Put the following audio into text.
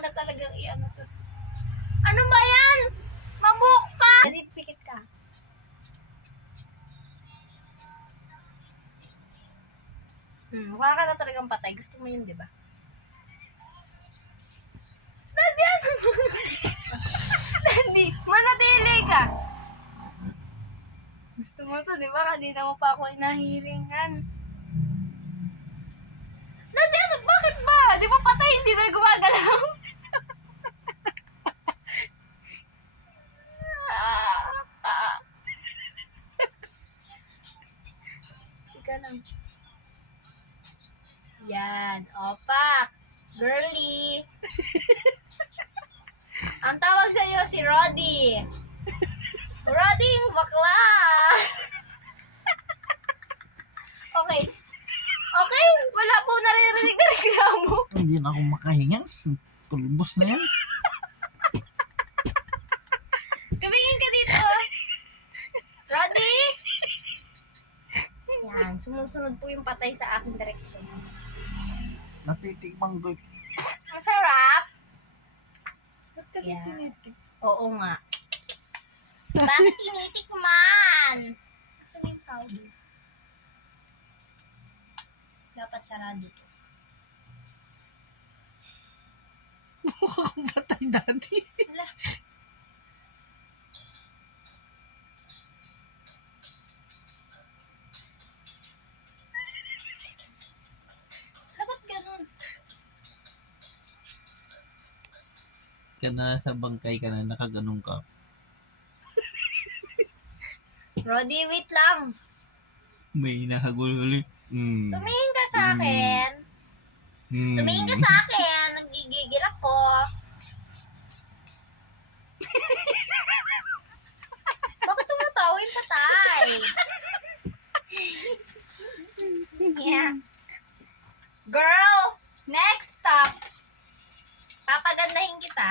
na talagang i-ano to. Ano ba yan? Mabuk pa! Dali, pikit ka. Wala ka na talagang patay. Gusto mo yun, di ba? Daddy, ano? Daddy, manatili ka. Gusto mo to, di ba? Kanina mo pa ako inahiringan. Daddy, ano? Bakit ba? Di ba patay? Hindi na gumagalaw? Ika lang. Yan. Opak. Girly. Ang tawag sa iyo si Roddy. Roddy yung bakla. Okay. Okay, wala po naririnig na reklamo. Hindi na ako makahinga. Tulubos na yan. Tumingin ka dito. Roddy? Yan, sumusunod po yung patay sa aking direksyon. Natitikmang ko. Ang sarap. Ba't kasi Yeah. tinitik? Oo nga. Bakit tinitikman? Gusto mo yung powder? Dapat sarado to. Mukha kong patay dati. Wala. Dapat ganun. Ka na sa bangkay ka na, nakaganong ka. Roddy, wait lang. May nahagul-huli. Tumingin ka sa akin. Tumingin ka sa akin. Nagigigil ako. Bakit tumatawa yung patay? Yeah. Girl, next stop. Papagandahin kita.